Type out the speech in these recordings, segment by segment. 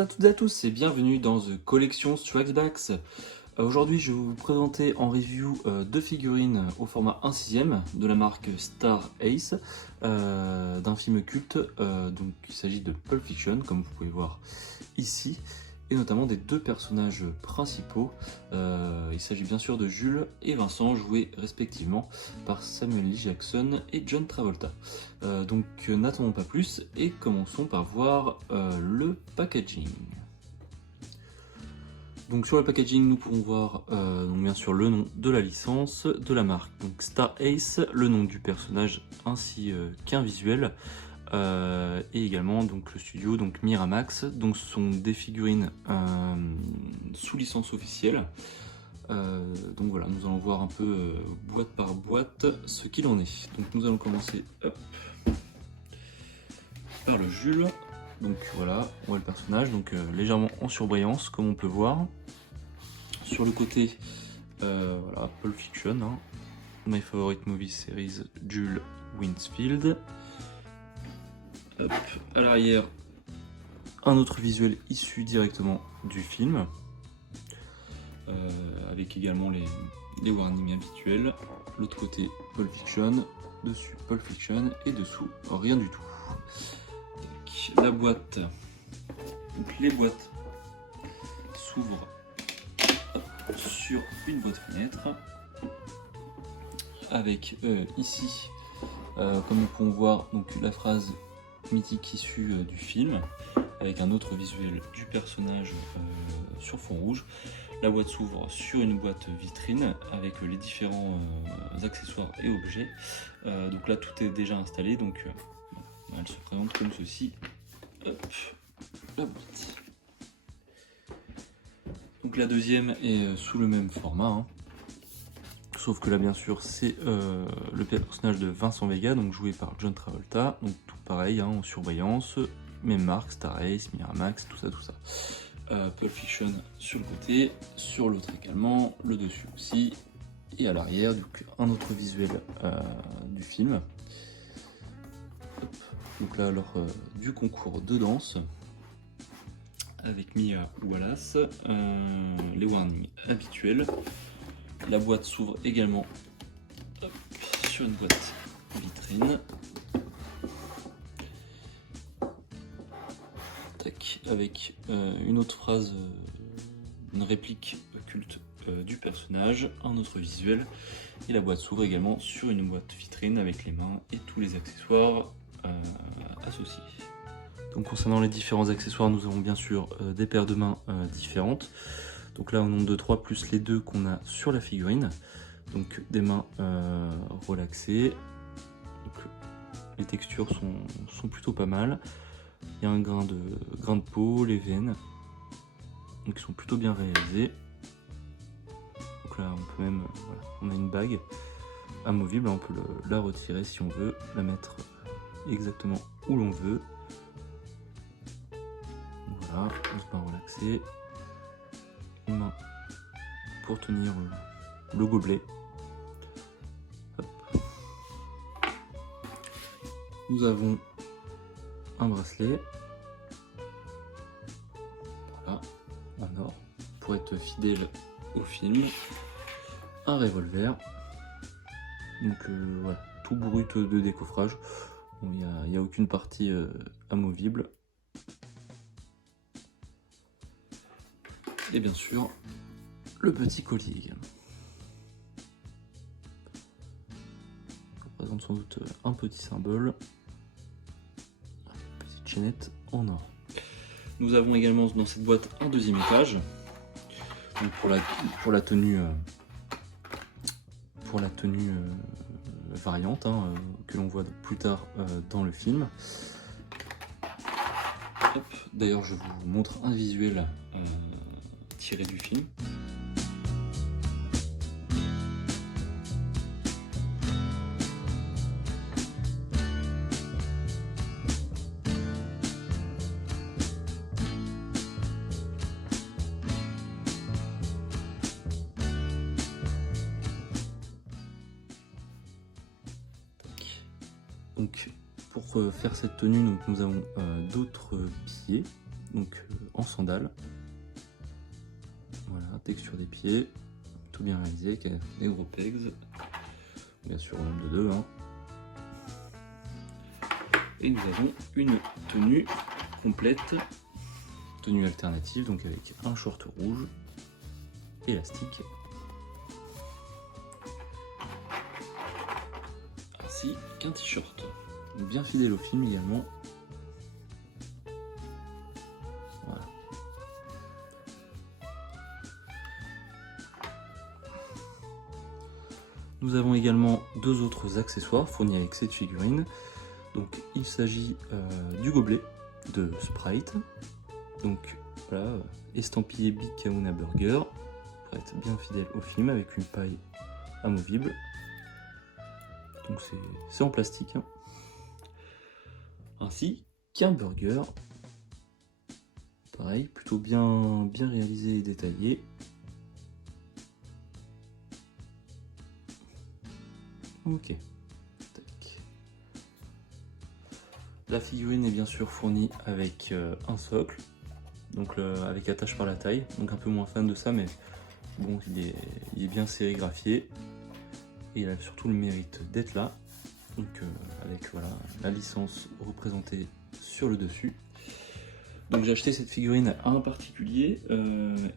à toutes et à tous et bienvenue dans The Collection Strikes Back. Aujourd'hui je vais vous présenter en review deux figurines au format 1/6 de la marque Star Ace d'un film culte, donc il s'agit de Pulp Fiction comme vous pouvez voir ici, et notamment des deux personnages principaux. Il s'agit bien sûr de Jules et Vincent, joués respectivement par Samuel L. Jackson et John Travolta. Donc n'attendons pas plus et commençons par voir le packaging. Donc sur le packaging nous pouvons voir donc bien sûr le nom de la licence, de la marque, donc Star Ace, le nom du personnage ainsi qu'un visuel. Et également donc le studio, donc Miramax. Donc ce sont des figurines sous licence officielle. Donc voilà, nous allons voir un peu boîte par boîte ce qu'il en est. Donc nous allons commencer par le Jules. Donc voilà, on voit le personnage, donc légèrement en surbrillance comme on peut voir. Sur le côté, voilà, Pulp Fiction, hein. My Favorite Movie Series, Jules Winsfield. Hop. À l'arrière, un autre visuel issu directement du film, avec également les warnings habituels. L'autre côté, Pulp Fiction, dessus Pulp Fiction et dessous rien du tout. Donc, la boîte, donc les boîtes s'ouvrent sur une boîte fenêtre avec ici, comme nous pouvons voir, donc la phrase mythique issue du film, avec un autre visuel du personnage sur fond rouge. La boîte s'ouvre sur une boîte vitrine avec les différents accessoires et objets. Donc là tout est déjà installé, donc elle se présente comme ceci. Hop, la boîte. Donc la deuxième est sous le même format, hein. Sauf que là bien sûr c'est le personnage de Vincent Vega, donc joué par John Travolta, donc tout pareil, hein, en surbrillance, même marque, Star Ace, Miramax, tout ça. Pulp Fiction sur le côté, sur l'autre également, le dessus aussi, et à l'arrière, donc un autre visuel du film. Hop. Donc là lors du concours de danse, avec Mia Wallace, les warnings habituels. La boîte s'ouvre également sur une boîte vitrine. Tac, avec une autre phrase, une réplique culte du personnage, un autre visuel. Et la boîte s'ouvre également sur une boîte vitrine avec les mains et tous les accessoires associés. Donc concernant les différents accessoires, nous avons bien sûr des paires de mains différentes. Donc là au nombre de 3 plus les deux qu'on a sur la figurine. Donc des mains relaxées. Donc, les textures sont plutôt pas mal. Il y a un grain de peau, les veines. Donc ils sont plutôt bien réalisés. Donc là on peut même, voilà, on a une bague amovible, on peut la retirer si on veut, la mettre exactement où l'on veut. Voilà, 11 mains relaxées. Une main pour tenir le gobelet. Hop. Nous avons un bracelet, voilà, en or, pour être fidèle au film. Un revolver, donc voilà, tout brut de décoffrage. Bon, il n'y a aucune partie amovible. Et bien sûr, le petit collier également. Ça représente sans doute un petit symbole. Petite chaînette en or. Nous avons également dans cette boîte un deuxième étage. Donc pour la tenue variante, hein, que l'on voit plus tard dans le film. D'ailleurs je vous montre un visuel tiré du film. Donc pour faire cette tenue, donc, nous avons d'autres billets donc en sandales. Voilà, texture des pieds, tout bien réalisé, avec des gros pegs, bien sûr au nombre de 2. Hein. Et nous avons une tenue complète, tenue alternative, donc avec un short rouge, élastique, ainsi qu'un t-shirt, bien fidèle au film également. Voilà. Nous avons également 2 autres accessoires fournis avec cette figurine. Donc il s'agit du gobelet de Sprite. Donc voilà, estampillé Big Kahuna Burger, pour être bien fidèle au film, avec une paille amovible. Donc c'est en plastique. Hein. Ainsi qu'un burger. Pareil, plutôt bien réalisé et détaillé. Ok. Tac. La figurine est bien sûr fournie avec un socle, donc avec attache par la taille, donc un peu moins fan de ça, mais bon, il est bien sérigraphié et il a surtout le mérite d'être là, donc avec voilà, la licence représentée sur le dessus. Donc j'ai acheté cette figurine à un particulier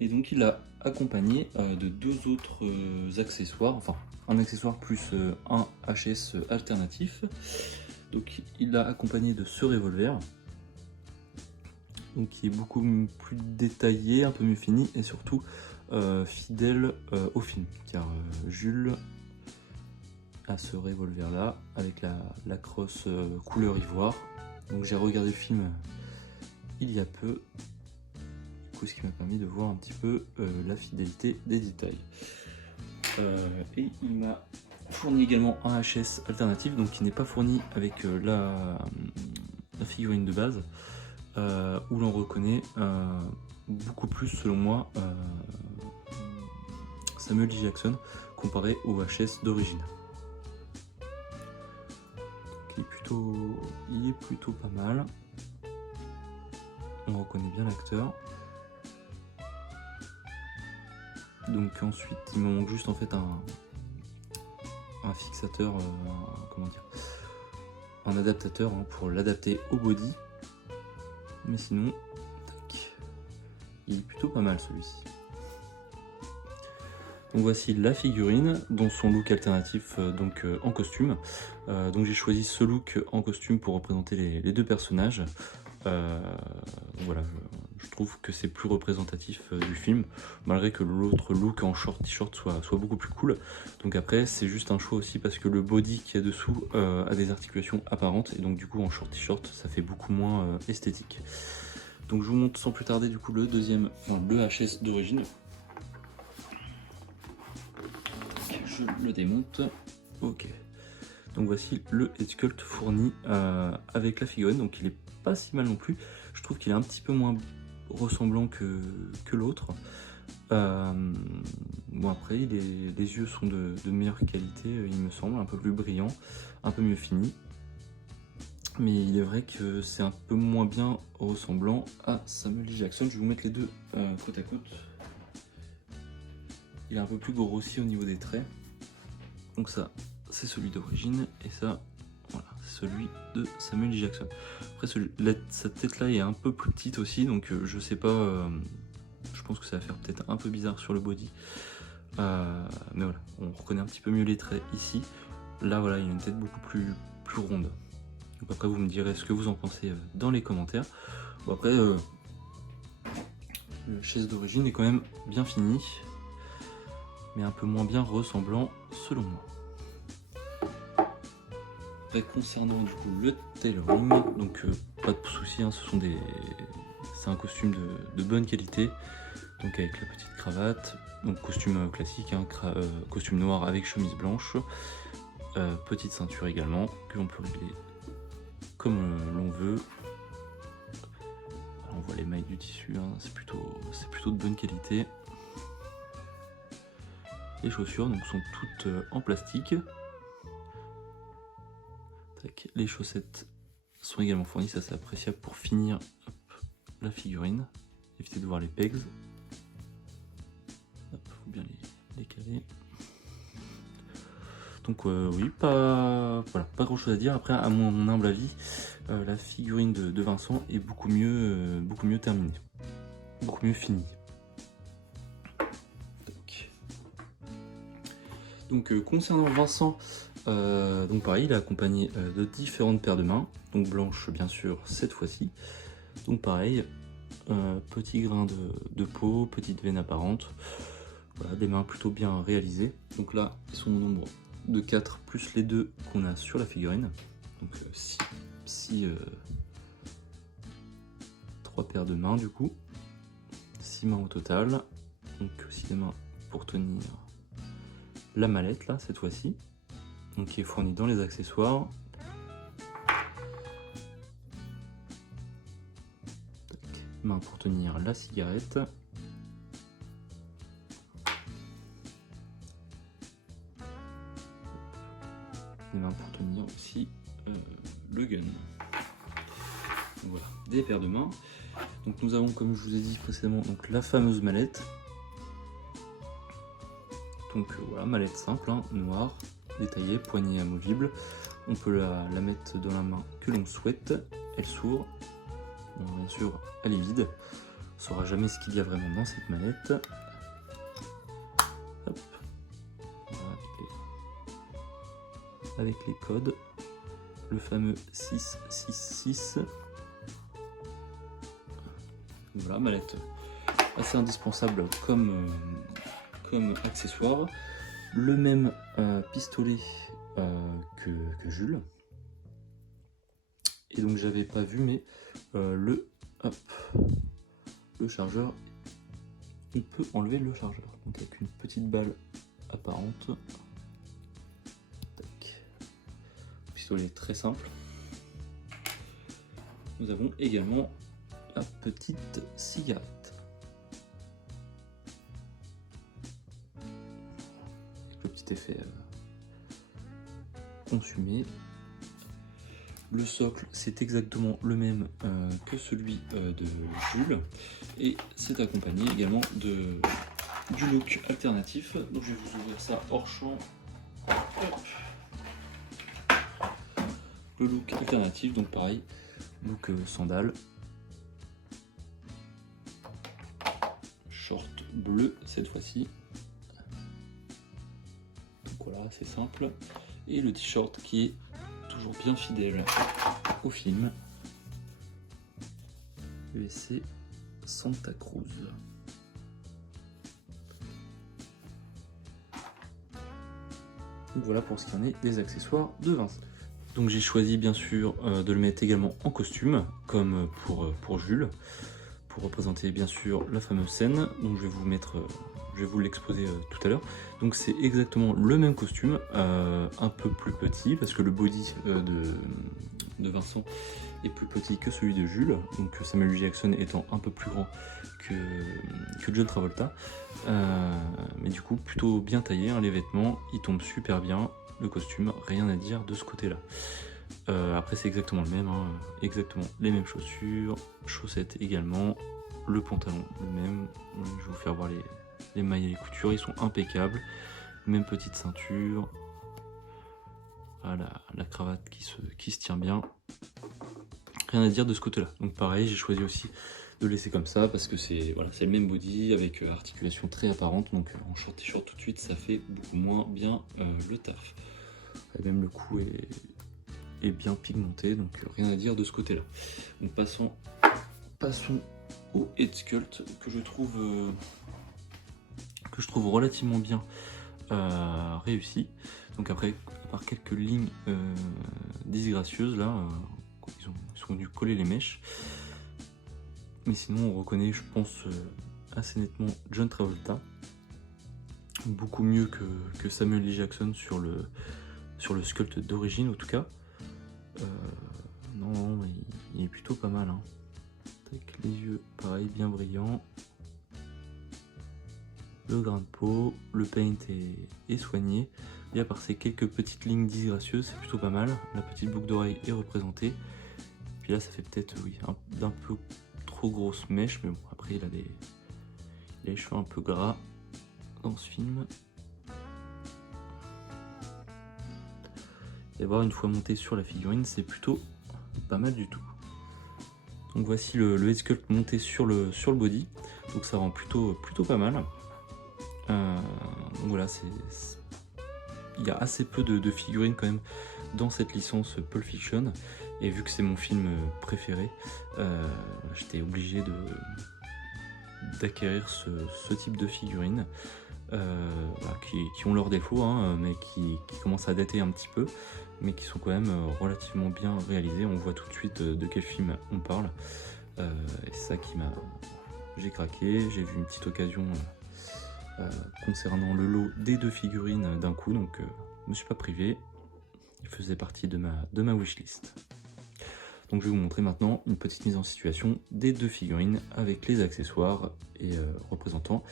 et donc il l'a accompagné de 2 autres accessoires, enfin un accessoire plus un HS alternatif. Donc il l'a accompagné de ce revolver, donc qui est beaucoup plus détaillé, un peu mieux fini et surtout fidèle au film, car Jules a ce revolver là avec la crosse couleur ivoire. Donc j'ai regardé le film il y a peu, du coup ce qui m'a permis de voir un petit peu la fidélité des détails. Et il m'a fourni également un HS alternatif, donc qui n'est pas fourni avec la figurine de base, où l'on reconnaît beaucoup plus selon moi Samuel L. Jackson comparé au HS d'origine. Il est plutôt pas mal. On reconnaît bien l'acteur. Donc ensuite il me manque juste en fait un fixateur, comment dire, un adaptateur hein, pour l'adapter au body. Mais sinon, tac, il est plutôt pas mal celui-ci. Donc voici la figurine dans son look alternatif donc en costume. Donc j'ai choisi ce look en costume pour représenter les 2 personnages. Voilà, je trouve que c'est plus représentatif du film, malgré que l'autre look en short t-shirt soit beaucoup plus cool. Donc après c'est juste un choix aussi parce que le body qui est dessous a des articulations apparentes et donc du coup en short t-shirt ça fait beaucoup moins esthétique. Donc je vous montre sans plus tarder du coup le deuxième, le HS d'origine. Je le démonte. Ok. Donc voici le head sculpt fourni avec la figurine, donc il est pas si mal non plus. Je trouve qu'il est un petit peu moins ressemblant que l'autre. Bon après les yeux sont de meilleure qualité, il me semble, un peu plus brillant, un peu mieux fini. Mais il est vrai que c'est un peu moins bien ressemblant à Samuel L. Jackson. Je vais vous mettre les deux côte à côte. Il est un peu plus grossi au niveau des traits. Donc ça, c'est celui d'origine, et ça, voilà, c'est celui de Samuel L. Jackson. Après, cette tête-là est un peu plus petite aussi, donc je sais pas, je pense que ça va faire peut-être un peu bizarre sur le body. Mais voilà, on reconnaît un petit peu mieux les traits ici. Là, voilà, il y a une tête beaucoup plus ronde. Donc après, vous me direz ce que vous en pensez dans les commentaires. Bon, après, le chaise d'origine est quand même bien fini, mais un peu moins bien ressemblant selon moi. Après, concernant du coup le tailoring, donc pas de soucis, hein, c'est un costume de bonne qualité, donc avec la petite cravate, donc costume classique, hein, costume noir avec chemise blanche, petite ceinture également que l'on peut régler comme l'on veut. Alors, on voit les mailles du tissu, hein, c'est plutôt de bonne qualité. Les chaussures donc sont toutes en plastique. Tac. Les chaussettes sont également fournies, ça c'est appréciable pour finir la figurine. Évitez de voir les pegs. Hop, faut bien les caler. Donc oui, pas grand chose à dire. Après, à mon humble avis, la figurine de Vincent est beaucoup mieux terminée, beaucoup mieux finie. Donc concernant Vincent, donc pareil, il est accompagné de différentes paires de mains, donc blanches bien sûr cette fois-ci. Donc pareil, petit grain de peau, petite veine apparente. Voilà, des mains plutôt bien réalisées. Donc là, ils sont au nombre de 4 plus les 2 qu'on a sur la figurine. Donc 3 paires de mains du coup. 6 mains au total. Donc aussi des mains pour tenir la mallette là cette fois-ci. Donc qui est fournie dans les accessoires. Main pour tenir la cigarette. Des mains pour tenir aussi le gun. Voilà, des paires de mains. Donc nous avons, comme je vous ai dit précédemment, donc la fameuse mallette. Donc voilà, mallette simple, hein, noire, détaillée, poignée amovible. On peut la mettre dans la main que l'on souhaite. Elle s'ouvre. Bon, bien sûr, elle est vide. On ne saura jamais ce qu'il y a vraiment dans cette mallette. Hop. Voilà, avec les codes. Le fameux 666. Voilà, mallette assez indispensable comme accessoire. Le même pistolet que Jules. Et donc j'avais pas vu, mais le chargeur, il peut enlever le chargeur. Donc avec une petite balle apparente. Tac. Pistolet très simple. Nous avons également la petite cigarette. Avec le petit effet consumé. Le socle, c'est exactement le même que celui de Jules. Et c'est accompagné également du look alternatif. Donc je vais vous ouvrir ça hors champ. Hop. Le look alternatif, donc pareil, look sandales. Short bleu cette fois-ci. Donc voilà, c'est simple. Et le t-shirt qui est toujours bien fidèle au film. USC Santa Cruz. Donc voilà pour ce qui en est des accessoires de Vincent. Donc j'ai choisi bien sûr de le mettre également en costume, comme pour Jules, pour représenter bien sûr la fameuse scène. Donc je vais vous l'exposer tout à l'heure. Donc c'est exactement le même costume, un peu plus petit, parce que le body de Vincent est plus petit que celui de Jules, donc Samuel L. Jackson étant un peu plus grand que John Travolta. Mais du coup plutôt bien taillé, hein, les vêtements, ils tombent super bien, le costume, rien à dire de ce côté-là. Après c'est exactement le même, hein, exactement les mêmes chaussures, chaussettes également, le pantalon le même. Je vais vous faire voir les mailles et les coutures, ils sont impeccables. Même petite ceinture. Voilà, la cravate qui se tient bien. Rien à dire de ce côté-là. Donc pareil, j'ai choisi aussi de laisser comme ça parce que c'est le même body avec articulation très apparente. Donc en short t-shirt tout de suite, ça fait beaucoup moins bien le taf. Et même le cou est bien pigmenté, donc rien à dire de ce côté-là. Donc passons au head sculpt que je trouve relativement bien réussi. Donc après, à part quelques lignes disgracieuses là, ils sont venus coller les mèches. Mais sinon on reconnaît, je pense, assez nettement John Travolta. Beaucoup mieux que Samuel L. Jackson sur le sculpt d'origine en tout cas. Non, il est plutôt pas mal, hein. Avec les yeux pareil, bien brillants. Le grain de peau, le paint est soigné. Et à part ces quelques petites lignes disgracieuses, c'est plutôt pas mal. La petite boucle d'oreille est représentée. Puis là, ça fait peut-être, oui, d'un peu trop trop grosses mèches, mais bon, après il a les cheveux un peu gras dans ce film. Et voir une fois monté sur la figurine, c'est plutôt pas mal du tout. Donc voici le head sculpt monté sur le body, donc ça rend plutôt pas mal. Donc voilà, il y a assez peu de figurines quand même dans cette licence Pulp Fiction, et vu que c'est mon film préféré, j'étais obligé d'acquérir ce type de figurines. Qui ont leurs défauts, hein, mais qui commencent à dater un petit peu, mais qui sont quand même relativement bien réalisés. On voit tout de suite de quel film on parle. Et c'est ça qui m'a... J'ai craqué, j'ai vu une petite occasion concernant le lot des 2 figurines d'un coup, donc je me suis pas privé. Il faisait partie de ma wishlist. Donc je vais vous montrer maintenant une petite mise en situation des 2 figurines avec les accessoires et représentant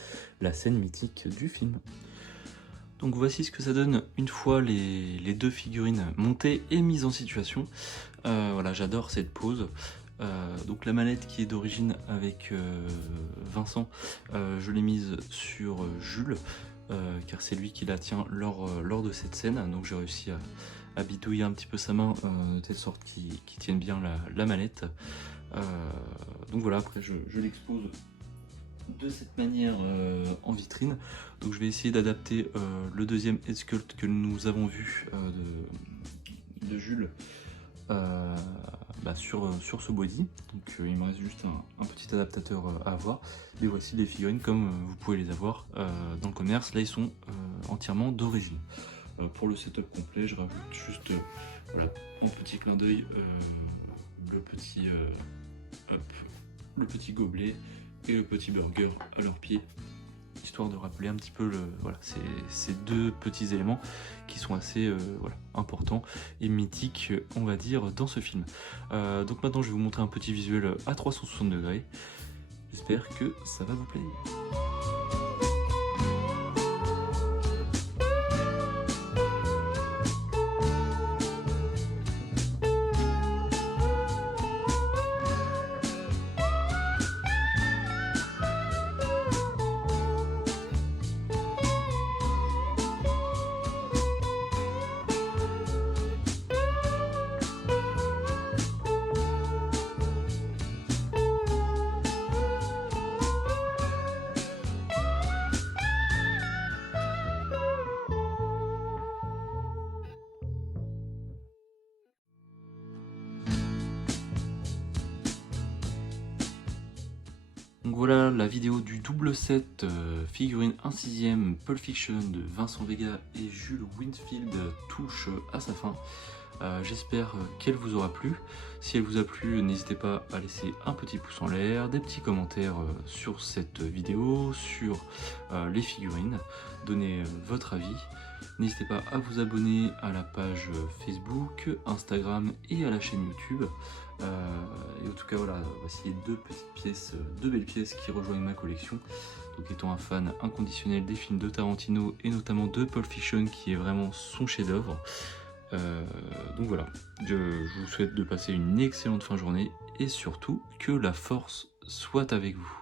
la scène mythique du film. Donc voici ce que ça donne une fois les 2 figurines montées et mises en situation. Voilà, j'adore cette pose. Donc la mallette qui est d'origine avec Vincent, je l'ai mise sur Jules, car c'est lui qui la tient lors de cette scène. Donc j'ai réussi à bidouiller un petit peu sa main de telle sorte qu'il tienne bien la mallette. Donc voilà, après je l'expose de cette manière en vitrine. Donc je vais essayer d'adapter le deuxième head sculpt que nous avons vu de Jules sur ce body. Donc il me reste juste un petit adaptateur à avoir. Et voici les figurines comme vous pouvez les avoir dans le commerce. Là ils sont entièrement d'origine. Pour le setup complet, je rajoute juste voilà, en petit clin d'œil le petit gobelet et le petit burger à leurs pieds, histoire de rappeler un petit peu ces 2 petits éléments qui sont assez importants et mythiques, on va dire, dans ce film. Donc maintenant je vais vous montrer un petit visuel à 360 degrés. J'espère que ça va vous plaire. Donc voilà la vidéo du double set figurine 1/6 Pulp Fiction de Vincent Vega et Jules Winfield touche à sa fin. J'espère qu'elle vous aura plu. Si elle vous a plu, n'hésitez pas à laisser un petit pouce en l'air, des petits commentaires sur cette vidéo, sur les figurines, donnez votre avis. N'hésitez pas à vous abonner à la page Facebook, Instagram et à la chaîne YouTube. Et en tout cas voilà, voici les 2 petites pièces, 2 belles pièces qui rejoignent ma collection. Donc étant un fan inconditionnel des films de Tarantino et notamment de Pulp Fiction qui est vraiment son chef-d'œuvre. Donc voilà, je vous souhaite de passer une excellente fin de journée et surtout que la force soit avec vous.